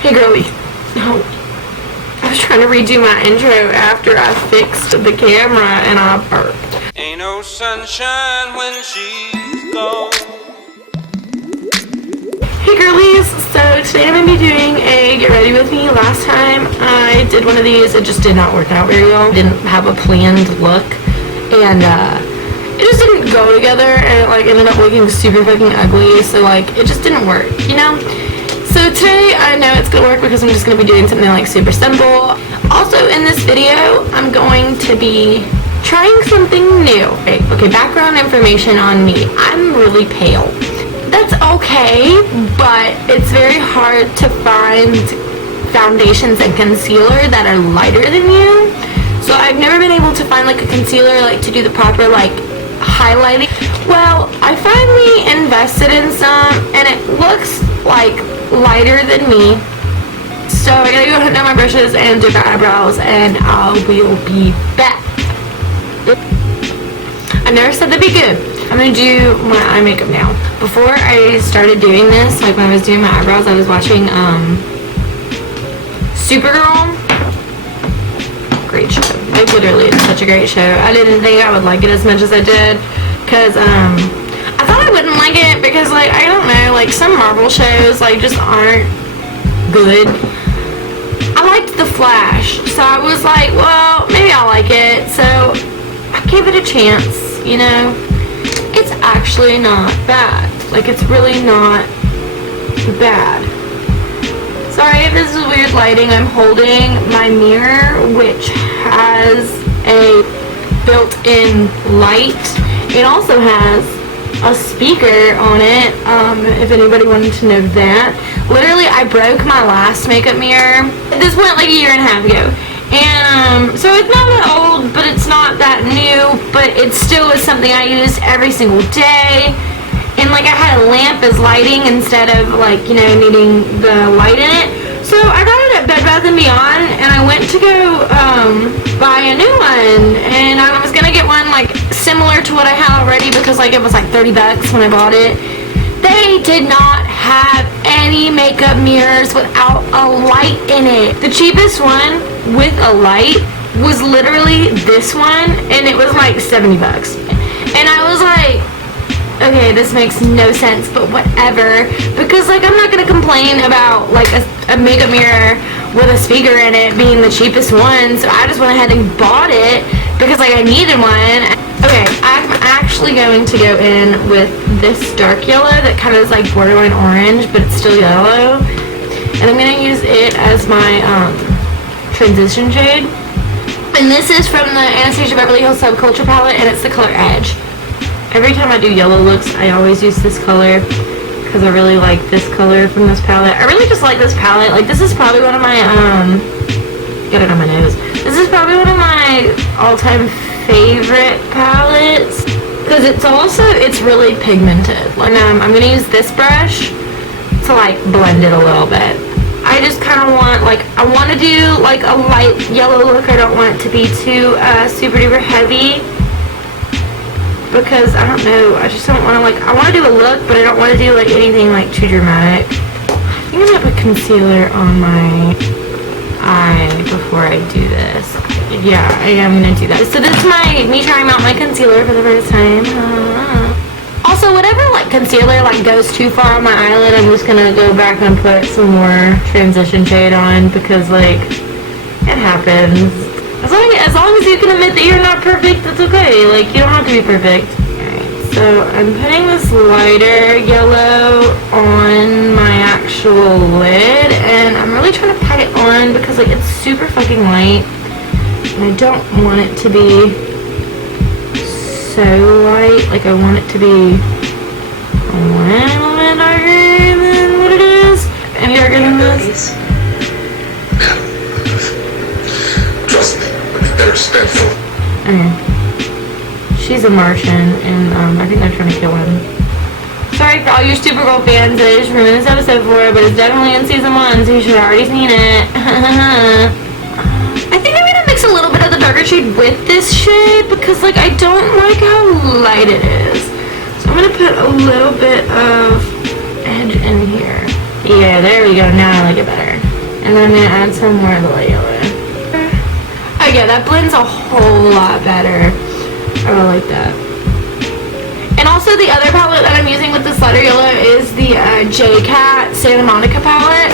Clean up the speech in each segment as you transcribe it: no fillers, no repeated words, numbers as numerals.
Hey girlie. No. I was trying to redo my intro after I fixed the camera and I burped. Ain't no sunshine when she's gone. Hey girlies, so today I'm going to be doing a get ready with me. Last time I did one of these, it just did not work out very well. Didn't have a planned look and it just didn't go together and it like ended up looking super fucking ugly, so like it just didn't work, you know? So today I know it's going to work because I'm just going to be doing something like super simple. Also in this video, I'm going to be trying something new. Okay, background information on me. I'm really pale. That's okay, but it's very hard to find foundations and concealer that are lighter than you. So I've never been able to find like a concealer like to do the proper like highlighting. Well, I finally invested in some and it looks like lighter than me. So I gotta go hit down my brushes and do my eyebrows and I will be back. I never said that'd be good. I'm gonna do my eye makeup now. Before I started doing this, like when I was doing my eyebrows, I was watching Supergirl. Great show. Like literally, it's such a great show. I didn't think I would like it as much as I did, cause I thought I wouldn't like it because like I don't know, like some Marvel shows like just aren't good. I liked The Flash, so I was like, well, maybe I'll like it. So I gave it a chance, you know. It's actually not bad. Like, it's really not bad. Sorry if this is weird lighting. I'm holding my mirror, which has a built-in light. It also has a speaker on it, if anybody wanted to know that. Literally, I broke my last makeup mirror. This went like a year and a half ago. And so it's not that old, but it's not that new, but it still is something I use every single day. And like I had a lamp as lighting instead of like, you know, needing the light in it. So I got it at Bed Bath & Beyond and I went to go buy a new one. And I was gonna get one like similar to what I had already because like it was like 30 bucks when I bought it. They did not have any makeup mirrors without a light in it. The cheapest one with a light was literally this one and it was like 70 bucks. And I was like, okay, this makes no sense, but whatever. Because like I'm not gonna complain about like a makeup mirror with a speaker in it being the cheapest one. So I just went ahead and bought it because like I needed one. Okay, I'm actually going to go in with this dark yellow that kind of is like borderline orange, but it's still yellow. And I'm going to use it as my transition shade. And this is from the Anastasia Beverly Hills Subculture palette, and it's the color Edge. Every time I do yellow looks, I always use this color because I really like this color from this palette. I really just like this palette. Like, this is probably one of my, get it on my nose. This is probably one of my all-time favorite palettes because it's really pigmented. Like I'm gonna use this brush to like blend it a little bit. I just kind of want like I want to do like a light yellow look. I don't want it to be too super duper heavy because I don't know, I just don't want to like, I want to do a look but I don't want to do like anything like too dramatic. I think I'm gonna put concealer on my eye before I do this. Yeah, I am gonna do that. So this is me trying out my concealer for the first time. Also, whatever like concealer like goes too far on my eyelid, I'm just gonna go back and put some more transition shade on because like it happens. As long as you can admit that you're not perfect, that's okay. Like you don't have to be perfect. Alright, so I'm putting this lighter yellow on my actual lid and I'm really trying to pat it on because like it's super fucking light. And I don't want it to be so light. Like I want it to be a little bit darker than what it is. Any darker than this? Trust me, I'd be better spent for. Okay. She's a Martian, and I think they're trying to kill him. Sorry for all your Supergirl fans that I just ruined this episode for, but it's definitely in season 1, so you should have already seen it. I think I'm gonna mix a little bit of the darker shade with this shade because like I don't like how light it is. So I'm gonna put a little bit of edge in here. Yeah, there we go. Now I like it better. And then I'm going to add some more of the light yellow. Oh yeah, that blends a whole lot better. I really like that. And also the other palette that I'm using with this lighter yellow is the J-Cat Santa Monica palette.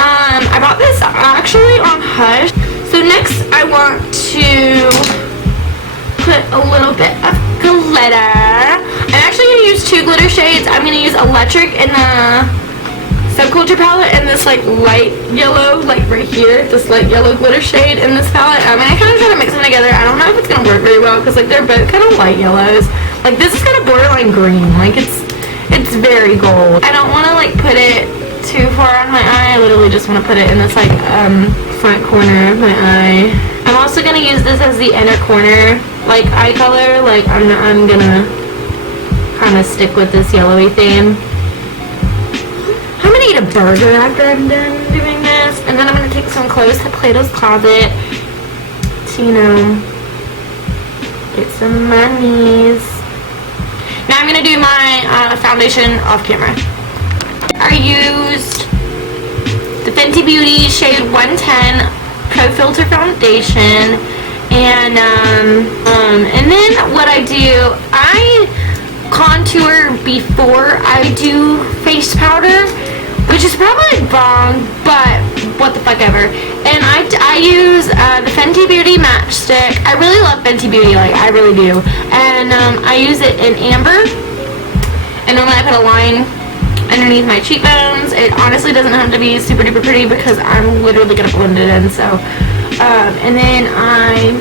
I bought this actually on Hush. So next I want to put a little bit of glitter. I'm actually going to use 2 glitter shades. I'm going to use Electric in the Subculture palette and this like light yellow, like right here, this light yellow glitter shade in this palette. I mean, I kind of try to mix them together. I don't know if it's going to work very well because like they're both kind of light yellows. Like this is kind of borderline green. Like it's very gold. I don't want to like put it too far on my eye. I literally just want to put it in this like front corner of my eye. I'm also going to use this as the inner corner like eye color. Like I'm going to kind of stick with this yellowy theme. I'm going to eat a burger after I'm done doing this. And then I'm going to take some clothes to Plato's Closet to, you know, get some monies. Now I'm going to do my foundation off camera. I used the Fenty Beauty shade 110 Pro Filter Foundation. And then what I do, I contour before I do face powder, which is probably wrong, but what the fuck ever. And I use the Fenty Beauty matchstick. I really love Fenty Beauty, like I really do. And I use it in amber. And then I put a line underneath my cheekbones. It honestly doesn't have to be super duper pretty because I'm literally gonna blend it in. So, and then I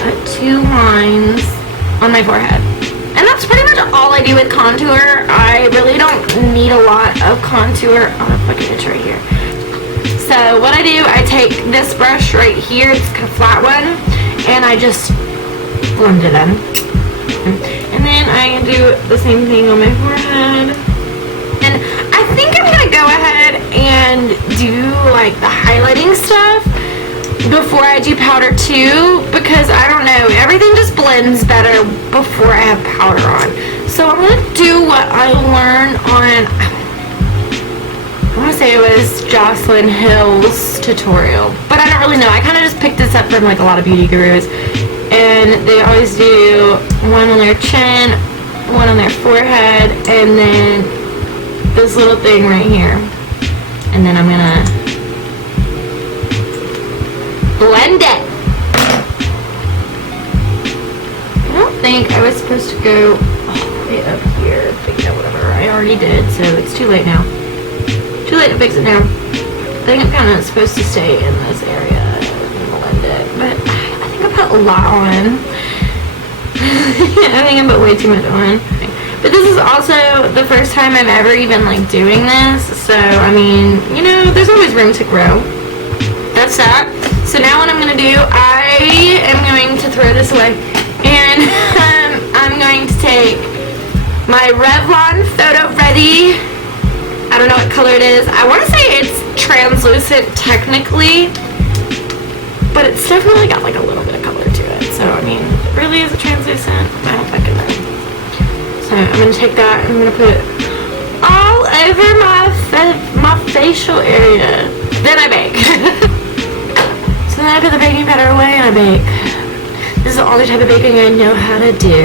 put 2 lines on my forehead. And that's pretty much all I do with contour. I really don't need a lot of contour. Oh, fucking itch right here. So what I do, I take this brush right here, it's kind of flat one, and I just blend it in. And then I do the same thing on my forehead. And I think I'm gonna go ahead and do like the highlighting stuff before I do powder too, because I don't know, everything just blends better before I have powder on. So I'm going to do what I learned on, I want to say it was Jocelyn Hill's tutorial, but I don't really know. I kind of just picked this up from like a lot of beauty gurus, and they always do one on their chin, one on their forehead, and then this little thing right here. And then I'm going to blend it. I don't think I was supposed to go all the way up here, but you know, whatever. I already did, so it's too late now. Too late to fix it now. I think I'm kind of supposed to stay in this area and blend it, but I think I put a lot on. I think I put way too much on. But this is also the first time I'm ever even like doing this, so I mean, you know, there's always room to grow. That's that. So now what I'm going to do, I am going to throw this away, and I'm going to take my Revlon Photo Ready, I don't know what color it is, I want to say it's translucent technically, but it's definitely got like a little bit of color to it, so I mean, really is it translucent? I don't fucking know. So I'm going to take that and I'm going to put it all over my facial area, then I bake. So then I put the baking powder away and I bake. This is the only type of baking I know how to do.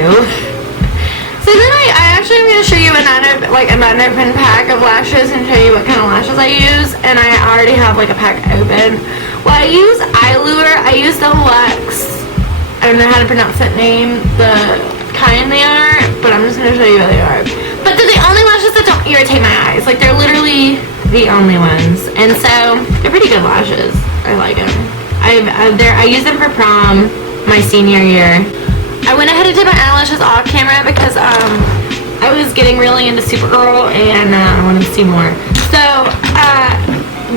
So then I actually am going to show you another open pack of lashes and show you what kind of lashes I use. And I already have like a pack open. Well, I use Eyelure. I use the Lux. I don't know how to pronounce that name, the kind they are, but I'm just going to show you what they are. But they're the only lashes that don't irritate my eyes. Like they're literally the only ones. And so they're pretty good lashes. I like them. I used them for prom my senior year. I went ahead and did my eyelashes off camera because I was getting really into Supergirl and I wanted to see more. So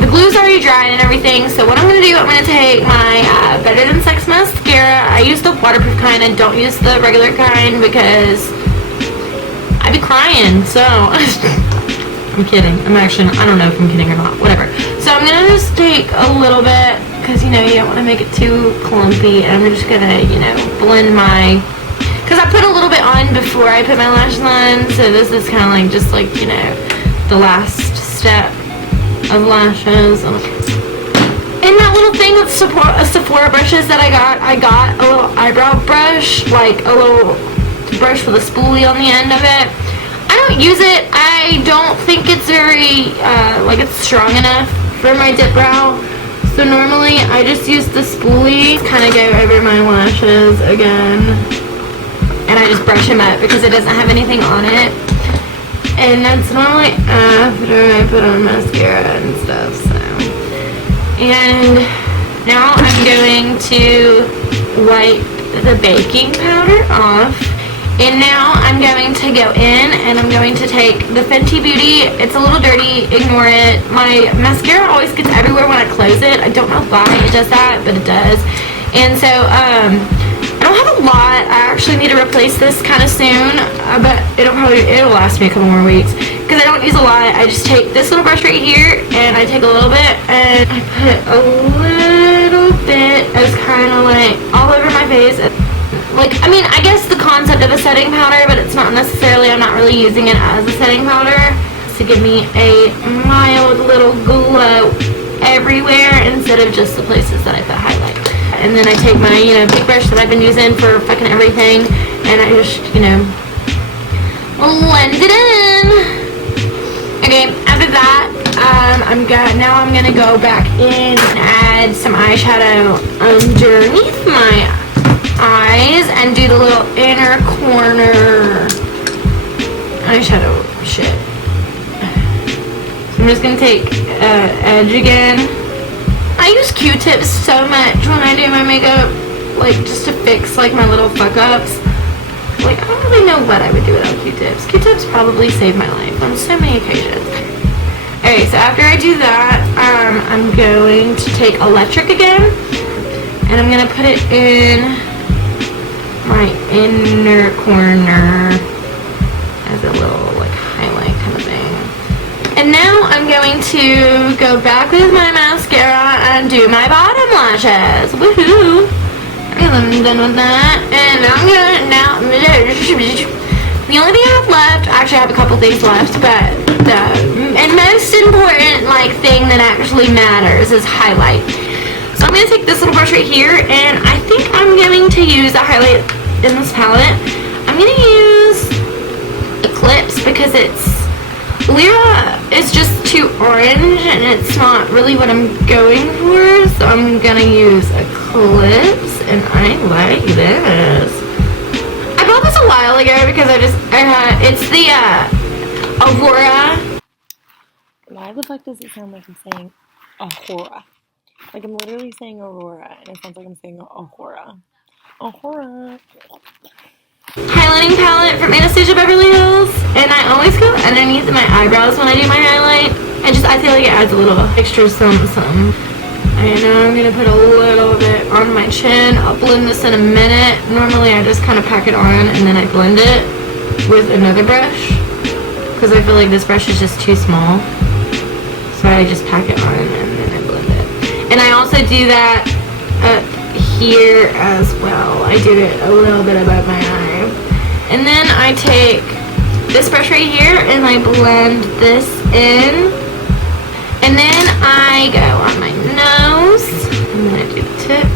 the glue's already dried and everything. So what I'm going to do, I'm going to take my Better Than Sex mascara. I use the waterproof kind and don't use the regular kind because I'd be crying. So I'm kidding. I don't know if I'm kidding or not. Whatever. So I'm going to just take a little bit, because you know you don't want to make it too clumpy, and I'm just gonna, you know, blend my, because I put a little bit on before I put my lashes on, so this is kind of like just like, you know, the last step. of lashes. And that little thing with Sephora brushes that I got a little eyebrow brush, like a little brush with a spoolie on the end of it. I don't use it. I don't think it's very, like it's strong enough for my dip brow. So normally I just use the spoolie, kind of go over my lashes again. And I just brush them up because it doesn't have anything on it. And that's normally after I put on mascara and stuff, so. And now I'm going to wipe the baking powder off. And now I'm going to go in and I'm going to take the Fenty Beauty. It's a little dirty, ignore it. My mascara always gets everywhere when I close it. I don't know why it does that, but it does. And so, I don't have a lot. I actually need to replace this kind of soon, but it'll last me a couple more weeks because I don't use a lot. I just take this little brush right here and I take a little bit and I put a little bit as kind of like all over my face. Like, I mean, I guess the concept of a setting powder, but it's not necessarily, I'm not really using it as a setting powder. It's to give me a mild little glow everywhere instead of just the places that I put highlight. And then I take my, big brush that I've been using for fucking everything, and I just, blend it in. Okay, after that, now I'm gonna go back in and add some eyeshadow underneath my eyes and do the little inner corner eyeshadow shit. So I'm just gonna take edge again. I use Q-tips so much when I do my makeup, like just to fix like my little fuck-ups. Like, I don't really know what I would do without Q-tips. Q-tips probably saved my life on so many occasions. Alright, so after I do that, I'm going to take electric again, and I'm gonna put it in my inner corner as a little like highlight kind of thing. And now I'm going to go back with my mascara and do my bottom lashes. Woohoo! I'm done with that. And I'm gonna the only thing I have left, actually I have a couple things left, but the most important thing that actually matters is highlight. So I'm gonna take this little brush right here, and I think I'm going to use a highlight in this palette. I'm gonna use Eclipse because Lyra is just too orange and it's not really what I'm going for, so I'm gonna use Eclipse, and I like this. I bought this a while ago because it's the Aurora. Why the fuck does it sound like I'm saying Aurora? Like I'm literally saying Aurora, and it sounds like I'm saying Aurora. Aurora. Highlighting palette from Anastasia Beverly Hills, and I always go underneath my eyebrows when I do my highlight. I feel like it adds a little extra something. And now I'm gonna put a little bit on my chin. I'll blend this in a minute. Normally I just kind of pack it on and then I blend it with another brush because I feel like this brush is just too small. So I just pack it on and then I blend it. And I also do that up here as well. I do it a little bit above my eye. And then I take this brush right here and I blend this in. And then I go on my nose. I'm gonna do the tip.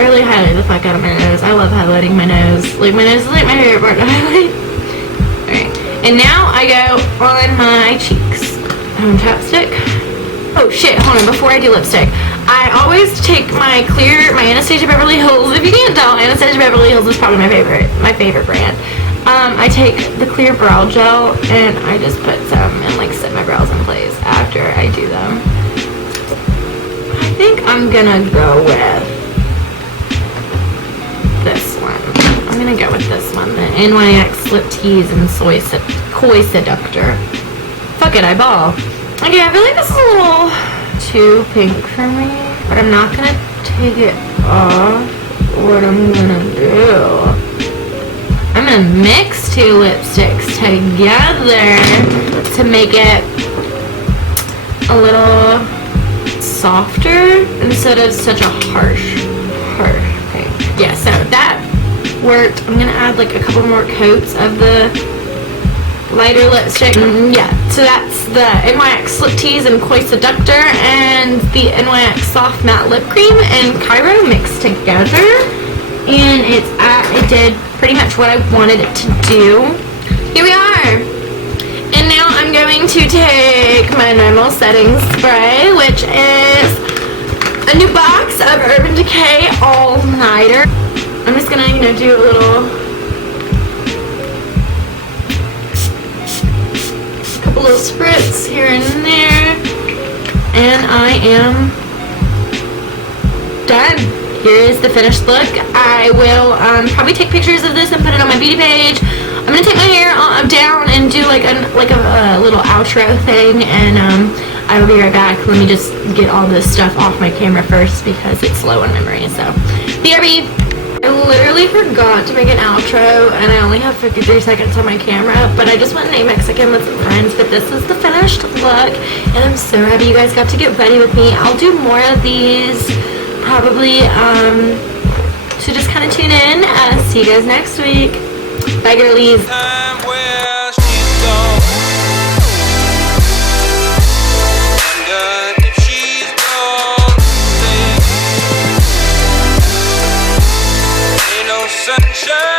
I really highlight the fuck out of my nose. I love highlighting my nose. Like, my nose is like my favorite part to highlight. Alright. And now I go on my cheeks. Chapstick. Oh shit, hold on, before I do lipstick. I always take my Anastasia Beverly Hills. If you can't tell, Anastasia Beverly Hills is probably my favorite brand. I take the clear brow gel and I just put some and set my brows in place after I do them. I think I'm gonna go with this one. I'm gonna go with this one, the NYX Lip Tease and Koi Seductor. Fuck it, I ball. Okay, I feel like this is a little too pink for me, but I'm not gonna take it off. What I'm gonna do, I'm gonna mix two lipsticks together to make it a little softer instead of such a harsh pink. Yeah, so that worked. I'm gonna add a couple more coats of the lighter lipstick. Yeah, so that's the NYX Lip Tease and Koi Seductor and the NYX Soft Matte Lip Cream and Cairo mixed together. And it did pretty much what I wanted it to do. Here we are. And now I'm going to take my normal setting spray, which is a new box of Urban Decay All Nighter. I'm just gonna, do a couple little spritz here and there, and I am done. Here is the finished look. I will probably take pictures of this and put it on my beauty page. I'm gonna take my hair down and do like a little outro thing, and I will be right back. Let me just get all this stuff off my camera first because it's low on memory. So, BRB. I literally forgot to make an outro, and I only have 53 seconds on my camera, but I just went and ate Mexican with some friends. But this is the finished look, and I'm so happy you guys got to get ready with me. I'll do more of these probably, so just kind of tune in. See you guys next week. Bye, girlies. Time where she's gone. And if she's gone, then ain't no sunshine.